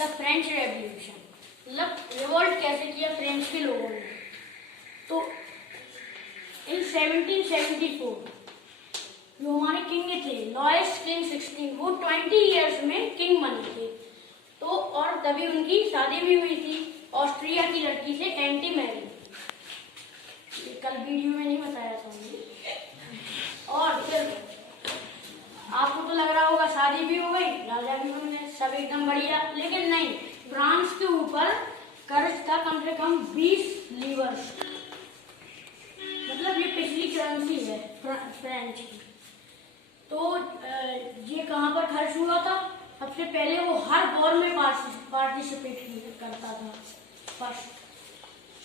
The French revolution, मतलब revolt कैसे किया फ्रेंच के लोगों ने। तो इन 1774 जो हमारे किंग थे लॉयस किंग 16, वो 20 ईयर्स में किंग बने थे। तो और तभी उनकी शादी भी हुई थी ऑस्ट्रिया की लड़की से, एंटी मैरी। कल वीडियो में नहीं बताया था मुझे। और फिर आपको तो लग रहा होगा शादी भी हो गई, राजा भी बन गए, सब एकदम बढ़िया। लेकिन नहीं, फ्रांस के ऊपर कर्ज था कम से कम 20 लीवर्स, मतलब ये पिछली करेंसी है फ्रेंच की। तो ये कहाँ पर खर्च हुआ था? सबसे पहले वो हर वॉर में पार्टिसिपेट करता था। फर्स्ट,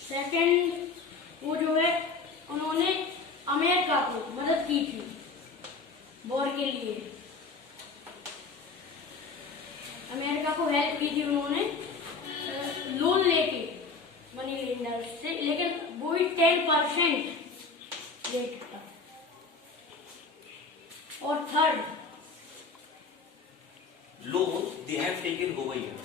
सेकंड, वो जो है उन्होंने अमेरिका को मदद की थी वॉर के लिए, अमेरिका को हेल्प की थी उन्होंने लोन लेके मनी लेंडर से, लेकिन वो भी 10% रेट था। और third, loan they have taken over here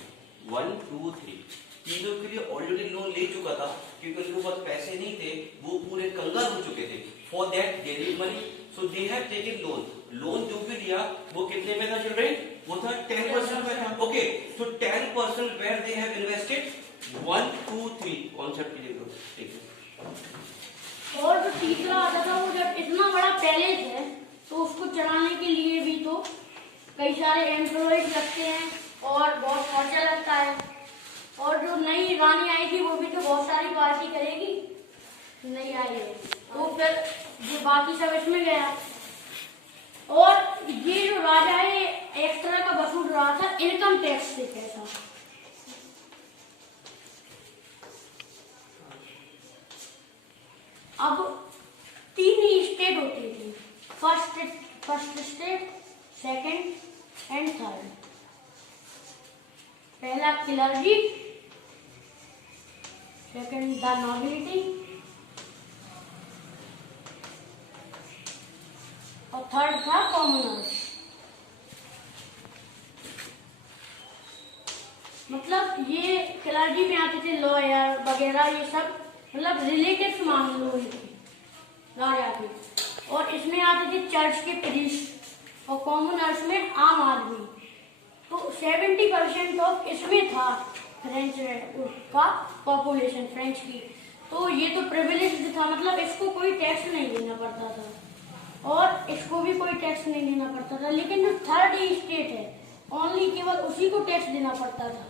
1 2 3 तीनों के लिए ऑलरेडी लोन ले चुका था, क्योंकि उनके पास पैसे नहीं थे, वो पूरे कंगाल हो चुके थे। For that they need money, so they have taken loan. Loan जो भी लिया वो कितने में था चिल्ड्रन? वो था 10% में था। Okay, so 10% where they have invested 1 2 3 concept के लिए। ठीक है। और जो तीसरा आता था, वो जब इतना बड़ा पैलेस है तो उसको चलाने के लिए भी तो कई सारे एम्प्लॉयज लगते हैं और बहुत खर्चा लगता है। और जो नई रानी आई थी वो भी तो बहुत सारी पार्टी करेगी, नहीं आई है, तो फिर जो बाकी सब इसमें गया। और ये जो राजा है एक्स्ट्रा का वसूल रहा था इनकम टैक्स से पैसा। अब 3 ही स्टेट होती थी, first state, second and third. पहला क्लर्जी, सेकंड द नोबिलिटी और थर्ड था कॉमनर्स। मतलब ये क्लर्जी में आते थे लॉयर वगैरह, ये सब मतलब रिलेटिव्स मान लो राजा के। और इसमें आते थे चर्च के प्रीस्ट और कॉमनर्स में आम आदमी। तो 70% ऑफ इसमें था फ्रेंच का पॉपुलेशन फ्रेंच की। तो ये तो प्रिविलेज्ड था, मतलब इसको कोई टैक्स नहीं देना पड़ता था और इसको भी कोई टैक्स नहीं देना पड़ता था। लेकिन जो थर्ड स्टेट है ओनली केवल उसी को टैक्स देना पड़ता था।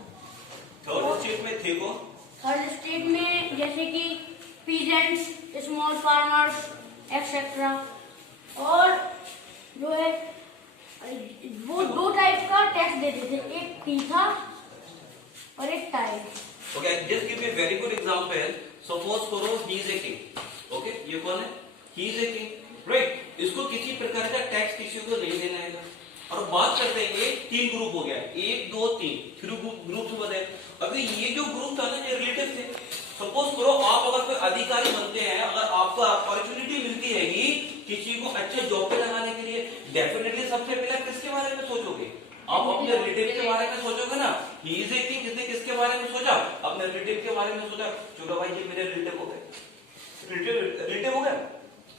थर्ड स्टेट में थे वो, थर्ड स्टेट में जैसे कि पीजेंट्स, स्मॉल फार्मर्स एक्सेट्रा। और जो है वो 2 टाइप का टैक्स देते थे, एक तीखा और एक type. Okay, just give me a very good example. Suppose करो he is a king. Okay, ये कौन है? He is a king, right. इसको किसी प्रकार का टैक्स किसी को नहीं देना है। और बात करते हैं, ये 3 ग्रुप हो गया, 1 2 3 ग्रुप बने। अभी ये जो ग्रुप था ना, ये रिलेटिव थे। सपोज करो आप अगर कोई अधिकारी बनते हैं, अगर आपको अपॉर्चुनिटी मिलती है किसी को अच्छे जॉब पे लगाने के लिए, डेफिनेटली सबसे पहले किसके बारे में सोचोगे? आप अपने रिलेटिव के बारे में सोचोगे ना। ही इज ए किंग, किसने किसके बारे में सोचा? अपने रिलेटिव के बारे में सोचा। चलो भाई ये मेरे रिलेटिव हो गए, रिलेटिव हो गए।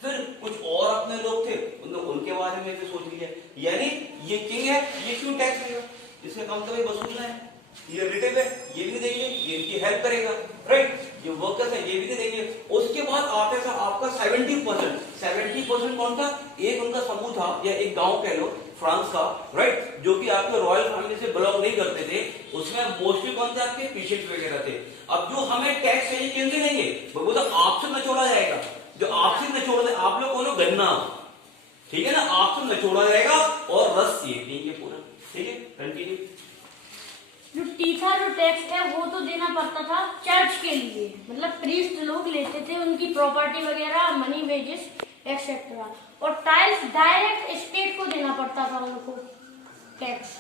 फिर कुछ और अपने लोग थे, उनके बारे में भी सोच लिया। यानी ये किंग है, ये क्यों टैक्स देगा? इसका काम तो भाई वसूलना है। ये रिलेटिव है, ये भी देंगे, ये इनकी हेल्प करेगा, राइट। ये वर्कर्स है, ये भी देंगे। उसके बाद आते था आपका 70% कौन था? एक उनका समूह था या एक गांव कह लो फ्रांस का, राइट, जो कि आपके रॉयल फैमिली से बिलोंग नहीं करते थे। उसमें मोस्टली कौन थे? आपके पीछे वगैरह थे। अब जो हमें टैक्स चाहिए किन से लेंगे? वो तो आपसे नचोड़ा जाएगा। जो आपसे नचोड़ा दे, आप लोग बोलो गन्ना, ठीक है ना, आपसे नचोड़ा जाएगा और रस ये पूरा। ठीक है, कंटिन्यू। जो तीसरा जो टैक्स है वो तो देना पड़ता था चर्च के लिए, मतलब प्रीस्ट लोग लेते थे, उनकी प्रॉपर्टी वगैरह, मनी वेजेस एक्सेट्रा। और टाइल्स डायरेक्ट स्टेट को देना पड़ता था उनको टैक्स।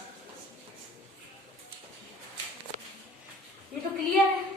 ये तो क्लियर है।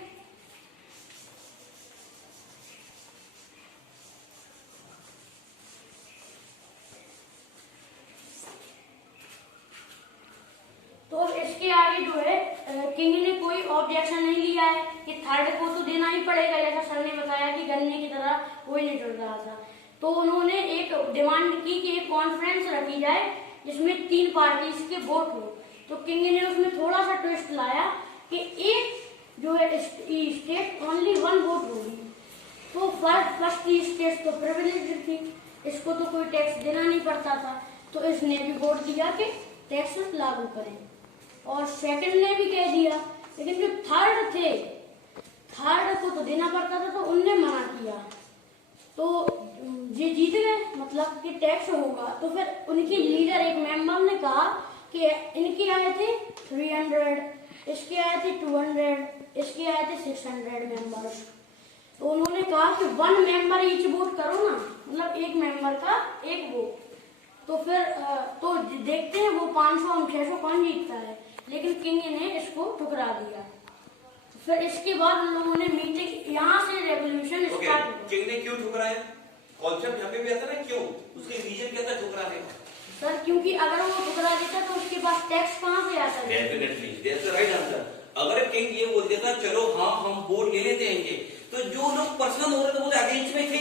तो इसके आगे जो है किंग ने कोई ऑब्जेक्शन नहीं लिया है कि थर्ड को तो देना ही पड़ेगा, जैसा सर ने बताया कि गन्ने की तरह कोई नहीं टूट रहा था। तो उन्होंने एक डिमांड की कि एक कॉन्फ्रेंस रखी जाए जिसमें 3 पार्टीज के वोट हो। तो किंग ने उसमें थोड़ा सा ट्विस्ट लाया कि एक जो है स्टेट ओनली 1 वोट होगी। तो फर्स्ट की स्टेट तो प्रिविलेज्ड थी, इसको तो कोई टैक्स देना नहीं पड़ता था, तो इसने भी वोट दिया कि टैक्स लागू करें। और सेकंड ने भी कह दिया, लेकिन जो थर्ड थे, थर्ड को तो देना पड़ता था, तो उनने मना किया। तो ये जीत गए, मतलब कि टैक्स होगा। तो फिर उनकी लीडर एक मेंबर ने कहा कि इनके आए थे 300, इसके आए थे 200, इसके आए थे 600 मेंबर्स। तो उन्होंने कहा कि 1 मेंबर ईच वोट करो ना, मतलब एक मेंबर का एक वोट। तो फिर तो देखते हैं वो 500 और 600 कौन जीतता है, लेकिन किंग ने इसको ठुकरा दिया। फिर इसके बाद उन लोगों ने मीटिंग, यहाँ से रेवोल्यूशन स्टार्ट हुआ। किंग ने क्यों ठुकराया? कॉन्सेप्ट यहाँ पे भी आता है ना, क्यों, उसके रीजन क्या था ठुकराने का? सर क्योंकि अगर वो ठुकरा देता तो उसके पास टैक्स कहाँ से आता है? Definitely that's the right answer. अगर किंग ये बोल देता चलो हाँ हम वोट ले लेते हैं, तो जो लोग पर्सन हो रहे थे वो तो अगेंस्ट में थे,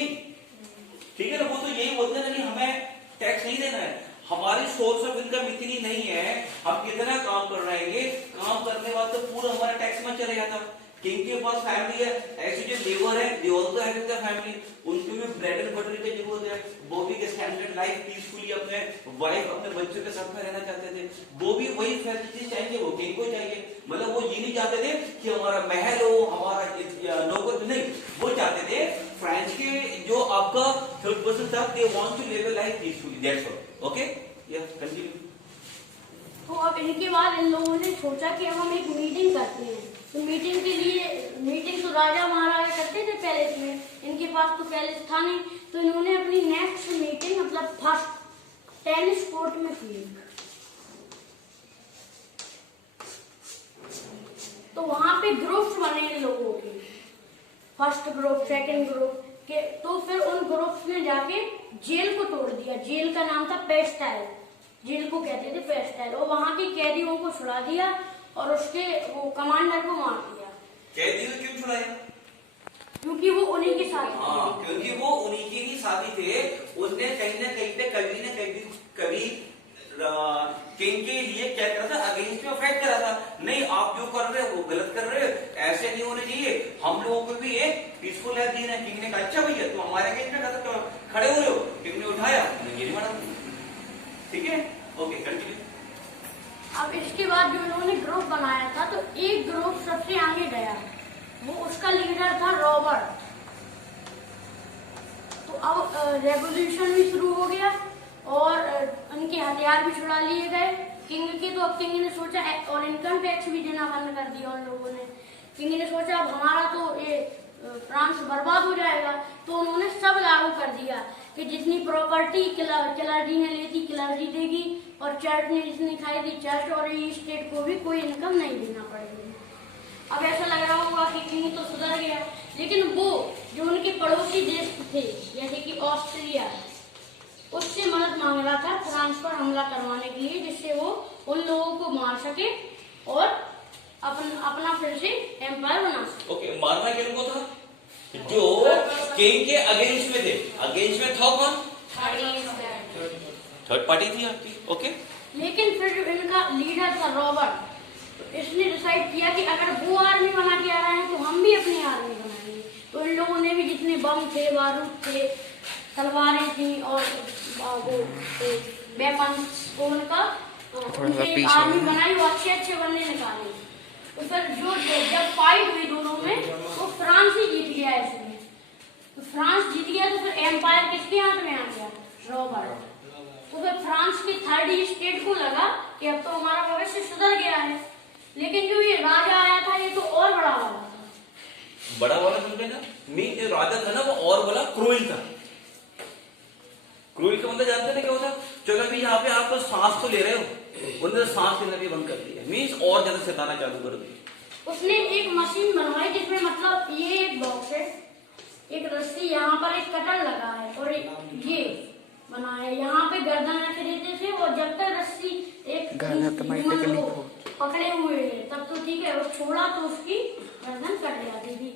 ठीक है ना, वो तो यही बोलते हैं ना हमें टैक्स नहीं देना है, हमारी सोर्स ऑफ इनकम इतनी नहीं है, हम कितना काम कर रहे हैं, काम करने बाद तो पूरा हमारा टैक्स में चले जाता। किंग के पास फैमिली है, ऐसे जो लेबर है they also have the family, उनको भी ब्रेड एंड बटर की जरूरत है, वो भी स्टैंडर्ड लाइफ पीसफुली अपने वाइफ अपने बच्चों के साथ में रहना चाहते थे, वो भी वही फैसिलिटी चाहिए, वो किंग को चाहिए। मतलब वो ये नहीं चाहते थे कि हमारा महल हो, हमारा नौकर, नहीं, वो चाहते थे फ्रेंच के जो आपका थर्ड पर्सन था, they want to live a life peacefully, that's all. Okay, yes continue. तो अब इनके बाद इन लोगों ने सोचा कि अब हम एक मीटिंग करते हैं। तो मीटिंग के लिए, मीटिंग तो राजा महाराजा करते थे पैलेस में, इनके पास तो पैलेस था नहीं, तो इन्होंने अपनी नेक्स्ट मीटिंग मतलब फर्स्ट टेनिस कोर्ट में की। तो वहां पे ग्रुप्स बने इन लोगों के, फर्स्ट ग्रुप, सेकंड ग्रुप के। तो फिर उन ग्रुप्स में जाके जेल को तोड़ दिया। जेल का नाम था पेस्टाइल, जेल को कहते थे पेस्टाइल, और वहां के कैदियों को छुड़ा दिया और उसके वो कमांडर को मार दिया। कैदियों क्यों छुड़ाया? क्योंकि वो उन्हीं के साथ थे। हाँ, क्योंकि वो उन्हीं के ही साथी थे। उसने कहीं ना कहीं पे कभी न कभी किंग के लिए क्या करा था, अगेंस्ट में फाइट करा था। नहीं, आप जो कर रहे हो वो गलत कर रहे हो, ऐसे नहीं होने चाहिए, हम लोगों को भी एक पीसफुल लाइफ जीना है। किंग ने कहा अच्छा भैया तुम हमारे अगेंस्ट में खड़े हो रहे हो, किंग ने उठाया, ये मारा, ठीक है, ओके कंटिन्यू। अब इसके बाद जो इन्होंने ग्रुप बनाया था, तो एक ग्रुप सबसे आगे गया, वो उसका लीडर था रॉबर्ट। तो अब रेवोल्यूशन भी शुरू हो गया और उनके हथियार भी छुड़ा लिए गए किंग के। तो अब किंग ने सोचा, और इनकम टैक्स भी देना बंद कर दिया उन लोगों ने। किंग ने सोचा अब हमारा तो ये फ्रांस बर्बाद हो जाएगा, तो उन्होंने सब लागू कर दिया कि जितनी प्रॉपर्टी क्लर्जी ने ली थी क्लर्जी देगी, और चर्च ने जितनी खाई थी चर्च, और ये स्टेट को भी कोई इनकम नहीं देना पड़ेगी। अब ऐसा लग रहा होगा कि किंग तो सुधर गया, लेकिन वो जो उनके पड़ोसी देश थे जैसे कि ऑस्ट्रिया, उससे मदद मांग रहा था फ्रांस पर हमला करवाने के लिए, जिससे वो उन लोगों को मार सके और अपना फिर से एम्पायर बना सके। ओके, मारना किनको था? जो किंग के अगेंस्ट में थे। अगेंस्ट में था कौन? थर्ड पार्टी थी आपकी। ओके, लेकिन फिर जो इनका लीडर था रॉबर्ट, तो इसने डिसाइड किया कि अगर वो आर्मी बना के आ रहे हैं तो हम भी अपनी आर्मी बनाएंगे। तो इन लोगों ने भी जितने बम थे, बारूद थे, तलवारें थी और वो वेपन, उनका आर्मी बनाई, वो अच्छे बंदे निकाले। तो फिर जब फाइट हुई दोनों में, तो फ्रांस ही जीत गया इसमें। तो फ्रांस जीत गया, तो फिर एम्पायर किसके हाथ में आ गया? रॉबर्ट। तो फिर फ्रांस के थर्ड स्टेट को लगा कि अब तो हमारा भविष्य सुधर गया है, लेकिन जो ये राजा आया था ये तो और बड़ा वाला था। बड़ा वाला समझे ना, मीन राजा था ना वो और वाला क्रूएल था। क्रूएल का मतलब जानते ना क्या होता? चलो अभी यहाँ पे आप तो सांस तो ले रहे हो, उन्होंने सांस लेना भी बंद कर दिया, मीन्स और ज्यादा सताना चालू कर दिया। उसने एक मशीन बनवाई जिसमें मतलब ये एक बॉक्स है, एक रस्सी, यहाँ पर एक कटर लगा है और ये बना है, यहाँ पे गर्दन रख देते थे, और जब तक रस्सी एक पकड़े हुए हैं तब तो ठीक है, वो छोड़ा तो उसकी गर्दन कट जाती थी।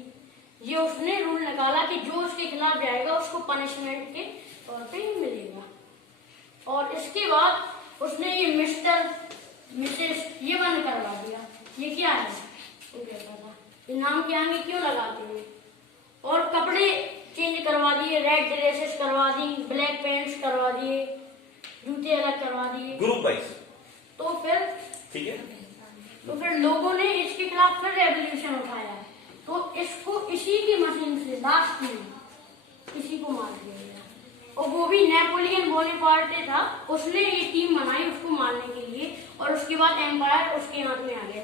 ये उसने रूल निकाला कि जो उसके खिलाफ जाएगा उसको पनिशमेंट के तौर पे ही मिलेगा। और इसके बाद उसने ये मिस्टर मिसेस ये बंद करवा दिया। ये क्या है, वो कहता था ये नाम के आगे क्यों लगाते हैं। और कपड़े चेंज करवा दिए, रेड ड्रेसेस करवा दी, ब्लैक पैंट्स करवा दिए, जूते अलग करवा दिए ग्रुप वाइज। तो फिर ठीक है, तो फिर लोगों ने इसके खिलाफ फिर रेवोल्यूशन उठाया। तो इसको इसी की मशीन से लास्ट में इसी को मार दिया गया। और वो भी नेपोलियन बोनापार्टे था, उसने ये टीम बनाई उसको मारने के लिए, और उसके बाद एम्पायर उसके हाथ में आ गया।